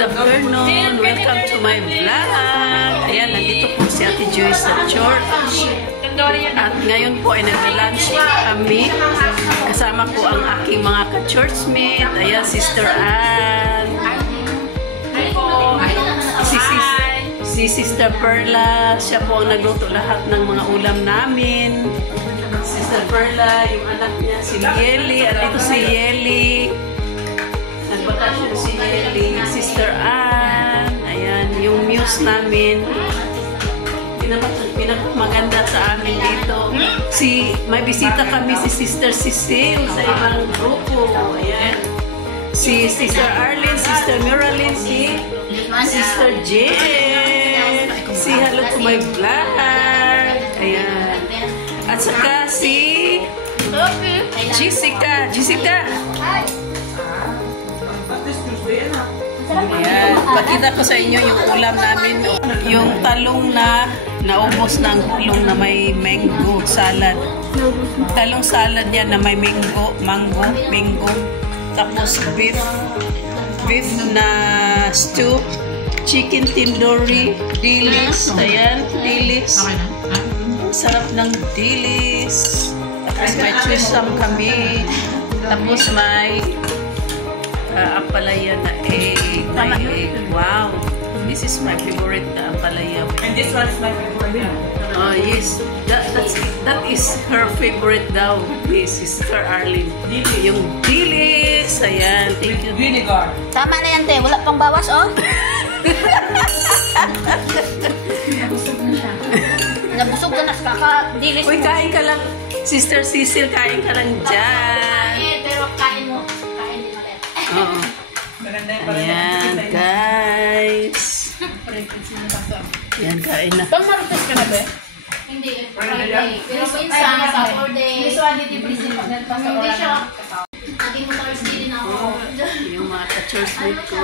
Good afternoon. Welcome to my vlog. Ayan, nandito po si Ate Joyce sa church. At ngayon po ay nag-lunch kami. Kasama po ang aking mga ka-churchmate. Ayan, Sister Ann. Si Sister Perla. Siya po ang nagluto lahat ng mga ulam namin. Sister Perla, yung anak niya, si Yeli. At ito si Yeli. Nagbakasyon si Yeli. Sister Ann. Ayan, yung muse namin. Pinakamaganda sa amin dito. May bisita kami si Sister Cecile sa ibang grupo. Ayan. Si Sister Arlene, Sister Muralyn, si Sister Jen. Si hello to my vlog. Ayan. At saka si Jessica. Ayan. Pakita ko sa inyo yung ulam namin. Yung talong na naubos ng talong na may mango salad. Talong salad yan na may mango. Tapos beef na stew. Chicken tandoori. Dilis. Ayan. Dilis. Sarap ng dilis. Tapos may twisam kami. Tapos may ampalaya na egg. Wow. This is my favorite ampalaya. And this one is my favorite. Oh yes. That is her favorite daw. This is Sister Arlene. Yung dilis. Ayan. Thank you. Vinegar. Tama na yan, te. Wala pang bawas, oh. Nabusog ka na sa kaka-dilis. Uy, kain ka lang. Sister Cecil, kain ka lang dyan. Pero kain mo. Kain din ulit. Oo. Ayan, guys. Ayan, kain na. Pang-marites ka na ba? Hindi. Friday. Pero minsan, Saturday. Hindi siya. Naging Thursday din ako. Yung mga ka-churchmate ko.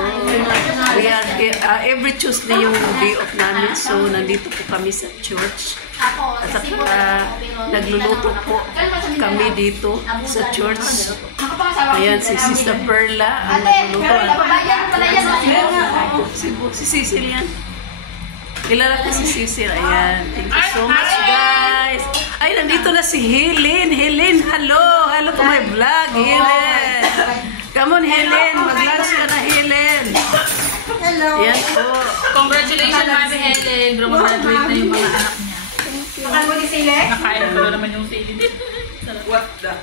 Every Tuesday yung day off namin. So, nandito po kami sa church. At nagluluto po kami dito sa church. Ayan, si Sister Perla ang nagluluto. Si Cecil yan. Kilala ko si Cecil. Ayan. Thank you so much, guys. Ay, nandito na si Helen. Helen, hello. Hello to my vlog, Helen. Come on, Helen. Mag-lunch ka na, Helen. Hello. Ayan po. Congratulations, Mami Helen. Graduate na yung mga anak niya. Ano mo ni Sile? Nakain ko naman yung sili. What the?